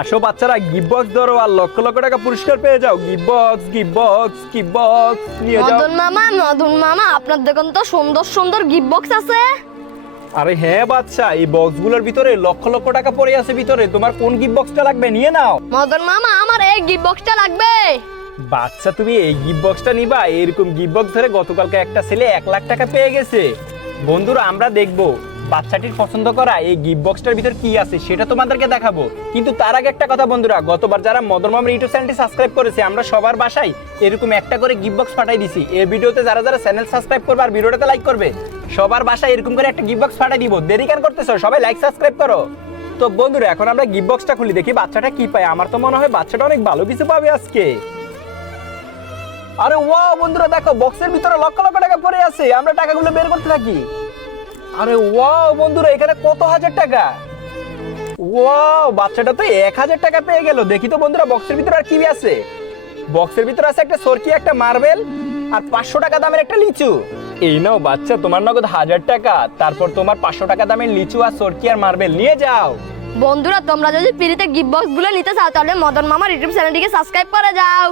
আসো বাচ্চারা, gift box ধরো আর লক্ষ লক্ষ টাকা পুরস্কার পেয়ে যাও। Gift box, gift box, gift box নিয়ে যাও। মদন মামা আপনার দেখুন তো সুন্দর সুন্দর গিফট বক্স আছে। আরে হ্যাঁ বাচ্চা, এই বক্সগুলোর ভিতরে লক্ষ লক্ষ টাকা পড়ে আছে ভিতরে। তোমার কোন গিফট বক্সটা লাগবে নিয়ে নাও। মদন মামা আমার এই গিফট বক্সটা লাগবে। বাচ্চা তুমি এই গিফট বক্সটা নিবা? এরকম গিফট বক্স ধরে গতকালকে একটা ছেলে 1 লাখ টাকা পেয়ে গেছে। বন্ধুরা আমরা দেখবো বাচ্চাটির পছন্দ করা এই গিফট বক্সটার ভিতর কি আছে সেটা তোমাদেরকে দেখাবো। কিন্তু তার আগে একটা কথা বন্ধুরা, গতবার যারা মদন মামার ইউটিউব চ্যানেলটি সাবস্ক্রাইব করেছে আমরা সবার বাসায় এরকম একটা করে গিফট বক্স পাঠাই দিছি। এই ভিডিওতে যারা যারা চ্যানেল সাবস্ক্রাইব করবে আর ভিডিওটাতে লাইক করবে সবার বাসায় এরকম করে একটা গিফট বক্স পাঠাই দিব। দেরি কেন করতেছো? সবাই লাইক সাবস্ক্রাইব করো। তো বন্ধুরা এখন আমরা গিফট বক্সটা খুলি, দেখি বাচ্চাটা কি পায়। আমার তো মনে হয় বাচ্চাটা অনেক ভালো কিছু পাবে আজকে। আরে ওয়াও বন্ধুরা দেখো, বক্সের ভিতরে লক্ষ লক্ষ টাকা পড়ে আছে। আমরা টাকাগুলো বের করতে থাকি। আরে ওয়াও বন্ধুরা, এখানে কত হাজার টাকা! ওয়াও, বাচ্চাটা তো 1000 টাকা পেয়ে গেল। দেখি তো বন্ধুরা বক্সের ভিতরে আর কি আছে। বক্সের ভিতরে আছে একটা সরকি, একটা মার্বেল আর 500 টাকা দামের একটা লিচু। এই নাও বাচ্চা তোমার নগদ 1000 টাকা, তারপর তোমার 500 টাকা দামের লিচু আর সরকি আর মার্বেল নিয়ে যাও। বন্ধুরা তোমরা যদি ফ্রিতে গিফট বক্স গুলো নিতে চাও তাহলে মদন মামার ইউটিউব চ্যানেলটিকে সাবস্ক্রাইব করে যাও।